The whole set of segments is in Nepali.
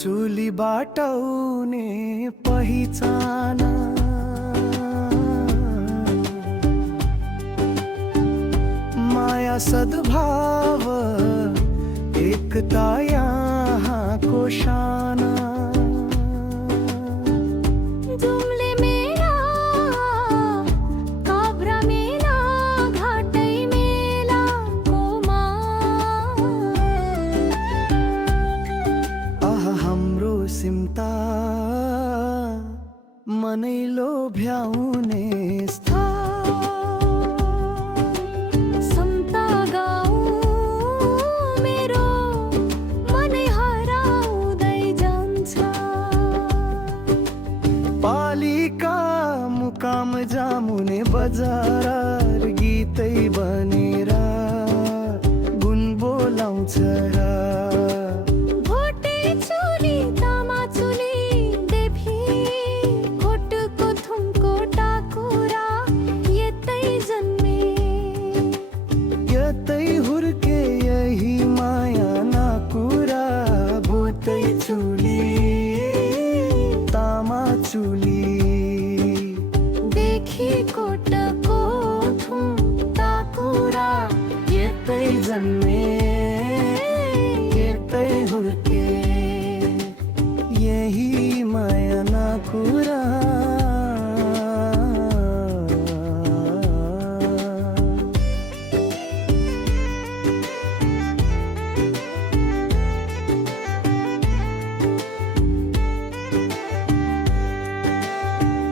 चुलीबाट आउने पहिचान, माया सद्भाव एकता यहाँको शान। जुम्ले मेला, काभ्रा मेला, घाटै मेलाको मान। आहा हाम्रो सिम्ता मनै लोभ्याउने स्थान। समता गाउँ मेरो मनै हराउँदै जान्छ। पालिका मुकाम जामुने बजार गीतै बनेर गुन बोलाउँछ र भोटे चुली तामा चुली देवी खोटको थुमको टाकुरा यतै जन्मे। यतै हुर्के यही माया नाकुरा। भोटै चुली तामा चुली देखि कोटको थुम टाकुरा यतै जन्मे यतै हुर्के यही माया नाकुरा।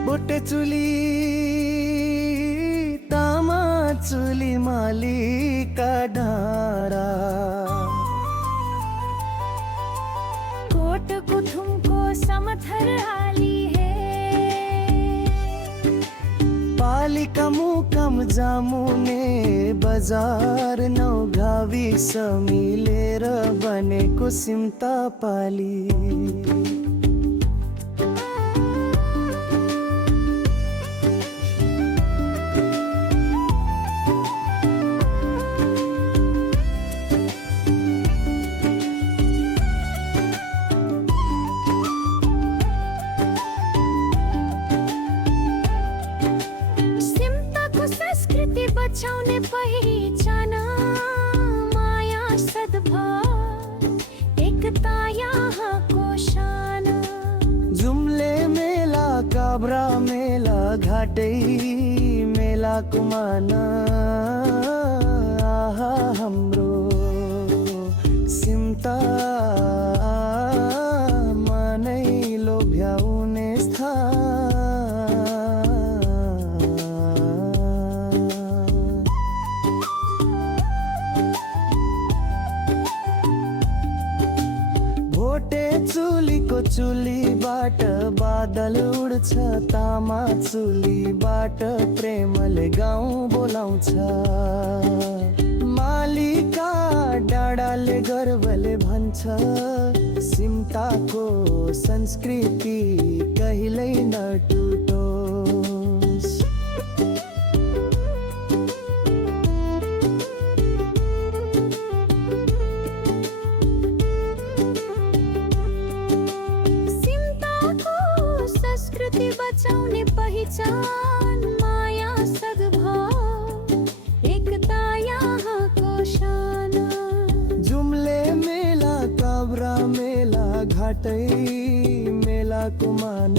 भोटे चुली तामा चुली मालिका डाँडा। कोटको थुमको समथर हाली है। पालिका मुकाम जामुने बजार नौ गाविस मिलेर बनेको सिम्ता पाली। सिम्ताको संस्कृति बचाउने पहिचान, माया सद्भाव एकता यहाँको शान। जुम्ले मेला, काभ्रा मेला, घाटै मेलाको मान। आहा हाम्रो सिम्ता मनै लोभ्याउने स्थान। भोटे चुलीको चुलीबाट बादल उड्छ। तामा चुलीबाट प्रेमले गाउँ बोलाउँछ। मालिका डाँडाले गर्वले भन्छ, सिम्ताको संस्कृति कहिल्यै नटुटोस्। संस्कृति बचाउने पहिचान, माया सद्भाव एकता यहाँको शान। जुम्ले मेला, काभ्रा मेला, घाटै मेलाको मान।